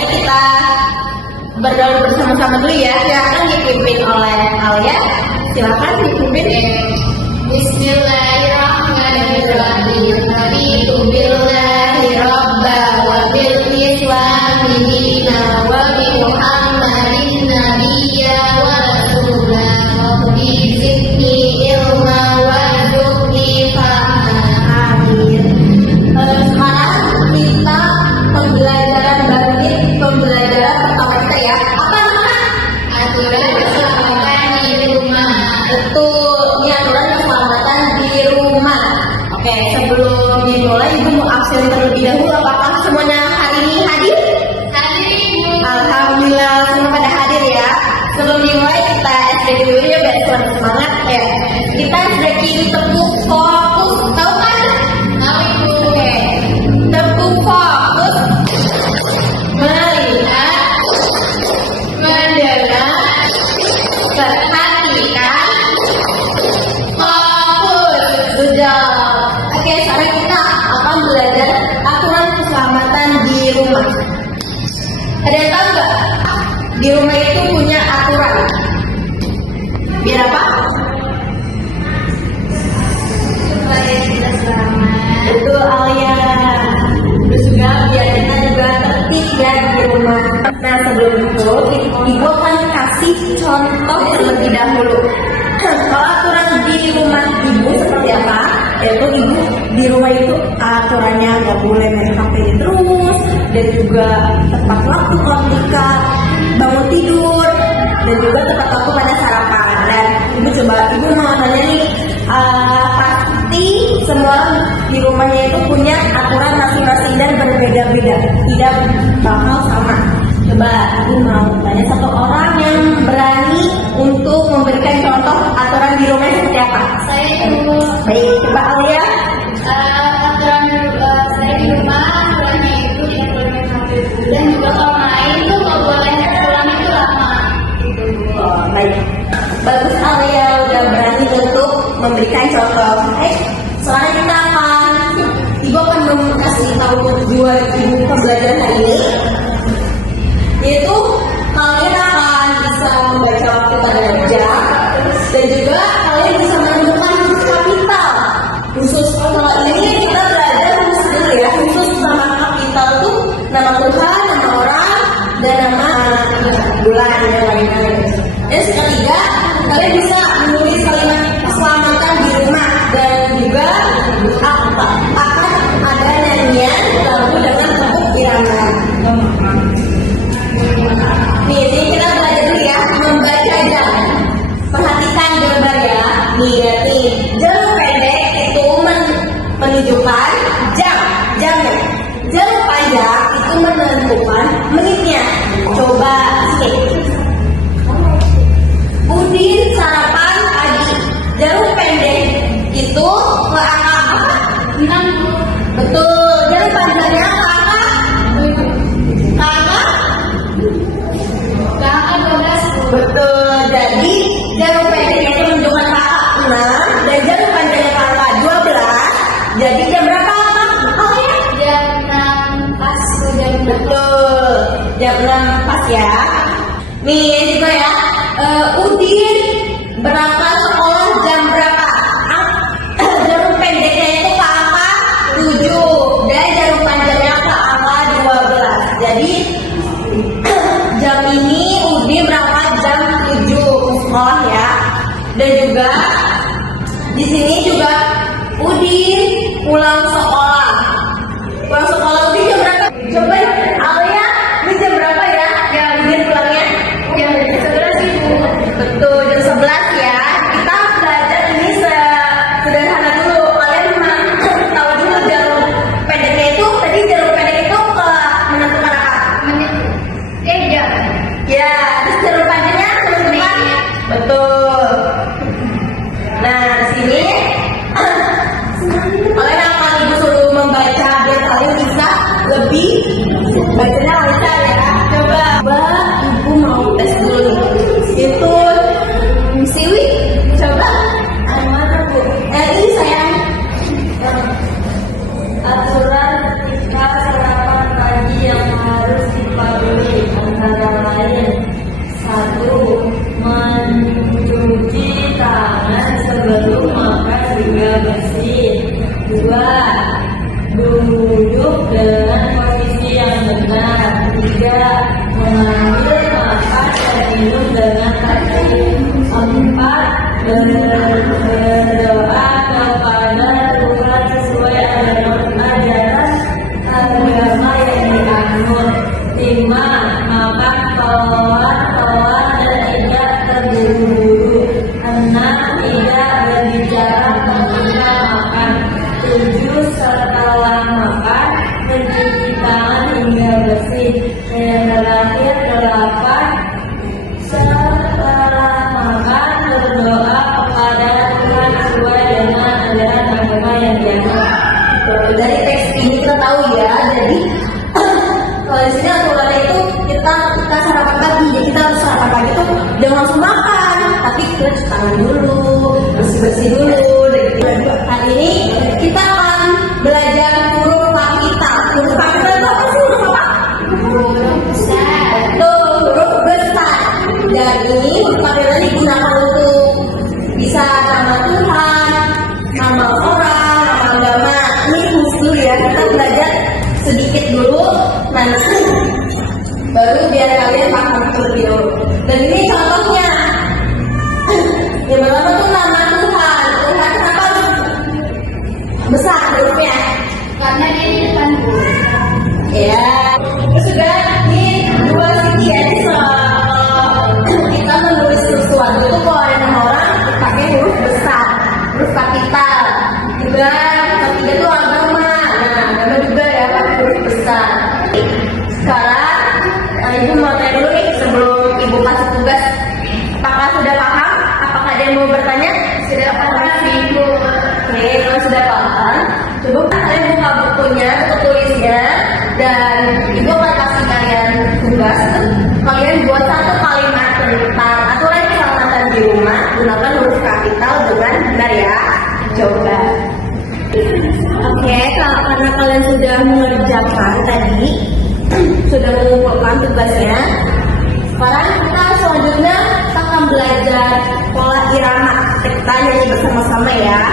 dimulai kita berdoa bersama-sama dulu ya. Silakan dipimpin oleh Alia. Silakan dipimpin. Bismillahirrahmanirrahim. Raditu billahi rabba wa bil islami dina wa bi Muhammadin nabiyya wa rasula. Rabbi zidni ilma warzuqni fahma. Amin. Sekarang kita pembelajaran baru nih, pembelajaran pertama kita ya. Apa namanya? Aturan keselamatan di rumah. Betul, ini aturan keselamatan di rumah. Oke, sebelum dimulai Ibu mau absen terlebih dahulu. Apakah semuanya hari ini hadir? Hadir Ibu. Alhamdulillah semua pada hadir ya. Sebelum dimulai kita SDQ dulu ya biar selalu semangat ya. Kita SDQ tepuk fokus, tahu kan? Tahu Ibu. Oke, tepuk fokus. Melihat, mendengar, perhatikan, fokus. Sudah. Oke, sekarang kita akan belajar aturan keselamatan di rumah. Ada yang tahu nggak? Di rumah itu punya aturan. Biar apa? Supaya kita selamat. Betul Alia. Terus juga biar kita juga tertib ya di rumah. Nah sebelum itu Ibu akan kasih contoh terlebih dahulu. Kalau aturan di rumah Ibu seperti apa? Yaitu Ibu di rumah itu aturannya nggak boleh main HP terus, dan juga tepat waktu kalau ketika bangun tidur, dan juga tepat waktu pada sarapan. Dan Ibu mau tanya nih, pasti semua di rumahnya itu punya aturan masing-masing dan berbeda-beda, tidak bakal sama. Coba Ibu mau tanya satu orang yang berani untuk memberikan contoh aturan di rumah seperti apa? Saya Ibu. Baik, coba Alia. Aturan saya di rumah, aturannya itu tidak boleh main HP dan juga kalau main itu nggak boleh pulang itu lama. Oh, baik. Bagus Alia udah berani untuk memberikan contoh. Soalnya kita Ibu akan kasih tahu dua Ibu pembelajaran hari ini. Yaitu kalian akan bisa membaca waktu pada jam dan juga kalian bisa menentukan kapital. Khusus kalau ini kita belajar khusus dulu ya. Khusus nama kapital itu nama Tuhan, nama orang, dan nama bulan dan lain-lain. Dan ketiga, kalian bisa menulis kalimat keselamatan di rumah dan juga akan ada nyanyian lagu dengan bentuk irama. Nih, ini kita belajar dulu ya, membaca jam. Perhatikan gambar ya. Nih, jarum pendek itu menunjukkan jamnya. Jarum panjang itu menentukan menitnya. Coba cek. Udin sarapan pagi. Jarum pendek itu ke angka apa? 60. Betul. Jarum panjangnya ke angka? Betul, jadi jarum pendeknya itu menunjukkan angka 6 dan jarum panjangnya ke angka 12. Jadi jam berapa? Oh ya? Jam 6 pas. Betul, jam 6 pas ya. Nih juga ya, Udin berangkat sekolah jam berapa? Jarum pendeknya itu ke angka 7 dan jarum panjangnya ke angka 12. Jadi jam ini Udin berangkat jam 7 sekolah ya. Dan juga di sini juga Udin pulang sekolah. Pulang sekolah Udin jam berapa? Coba Alia, ini jam berapa ya? Ya Udin pulangnya? Jam 11 Ibu. Betul, jam 11 ya. Kita belajar ini sederhana dulu. Kalian memang tahu dulu jarum pendeknya itu. Tadi jarum pendek itu ke menentukan apa? Jam. Ya, terus jarum panjangnya menentukan. Betul. Nah, di sini kalian akan Ibu suruh membaca biar kalian bisa lebih bacanya lancar ya. Coba Ibu mau tes dulu. Itu Siwi. Coba. Mana Bu? Ini sayang. Aturan ketika sarapan pagi yang harus dipatuhi. berdoa kepada Tuhan sesuai ajaran agama yang dianut. 5. Makan tolak dan tidak terburu-buru. 6. Tidak berbicara ketika makan. 7. Setelah makan mencuci tangan hingga bersih. Dan terakhir 8. Setelah makan berdoa kepada Tuhan sesuai dengan ajaran agama yang dianut. Dari teks ini kita tahu ya, jadi kalau di sini aturannya itu kita sarapan pagi, jadi kita harus sarapan pagi itu jangan langsung makan, tapi kita cuci tangan dulu, bersih dulu. Hari ini kita akan belajar huruf kapital. Huruf kapital itu apa sih? Huruf apa? Huruf besar. Tuh, huruf besar. Dan ini huruf kapital digunakan untuk bisa nama Tuhan, nama orang, nama agama. Ini khusus dulu ya, kita belajar sedikit dulu, nanti baru biar kalian paham terlebih dahulu. Dan ini contohnya. Yang pertama tuh nama Tuhan. Tuhan kenapa besar hurufnya? Karena dia di depan huruf. Ya. Terus juga ini dua sisi ya. Kalau kita menulis sesuatu itu kalau ada nama orang pakai huruf besar, huruf kapital. Juga ketiga tuh agama. Nah, agama juga ya pakai huruf besar. Sekarang Ibu mau tanya dulu nih sebelum Ibu kasih tugas. Apakah sudah paham? Apakah ada yang mau bertanya? Sudah paham Ibu. Oke, kalau sudah paham, coba kalian buka bukunya, buku tulisnya, dan Ibu akan kasih kalian tugas. Kalian buat satu kalimat tentang aturan keselamatan di rumah. Gunakan huruf kapital dengan benar ya. Coba. Oke, karena kalian sudah mengerjakan tadi, sudah mengumpulkan tugasnya. Sekarang kita selanjutnya akan belajar pola irama. Kita nyanyi bersama-sama ya.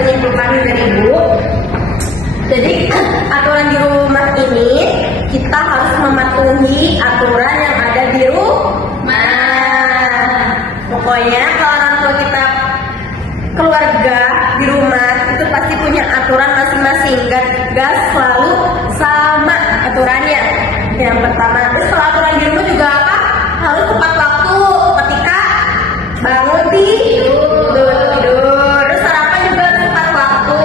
menyimpulkan dari Ibu. Jadi aturan di rumah ini kita harus mematuhi aturan yang ada di rumah. Pokoknya kalau orang tua kita keluarga di rumah itu pasti punya aturan masing-masing, gak selalu sama aturannya. Yang pertama, terus kalau aturan di rumah juga apa? Harus tepat waktu ketika bangun tidur, terus sarapan juga tepat waktu,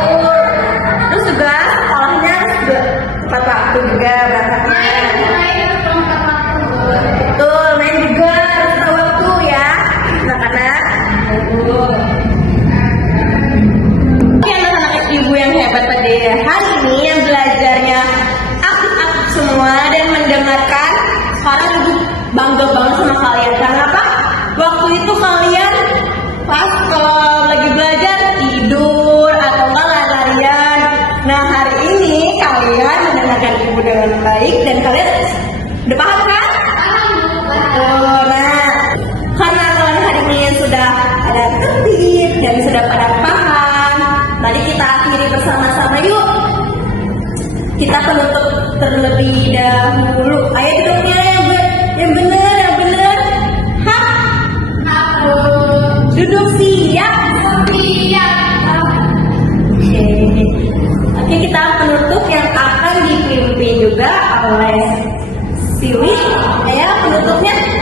terus juga sekolahnya juga tepat waktu juga berangkatnya. Betul, main juga harus tepat waktu ya, anak-anak. Oke, anak-anak ibu yang hebat pada hari ini yang belajarnya aktif-aktif semua dan mendengarkan. Sekarang ibu bangga banget sama kalian. Karena apa? Waktu itu kalian pas kalau lagi belajar tidur atau enggak lari-larian. Nah, hari ini kalian mendengarkan ibu dengan baik dan kalian udah paham kan? Oh, nah, karena kalian hari ini sudah ada tertib dan sudah pada paham, mari kita akhiri bersama-sama yuk. Kita penutup terlebih dahulu. Ayo duduknya yang bener. Duduk siap. Oke, kita penutup yang akan dipimpin juga oleh Siwi. Ya, penutupnya.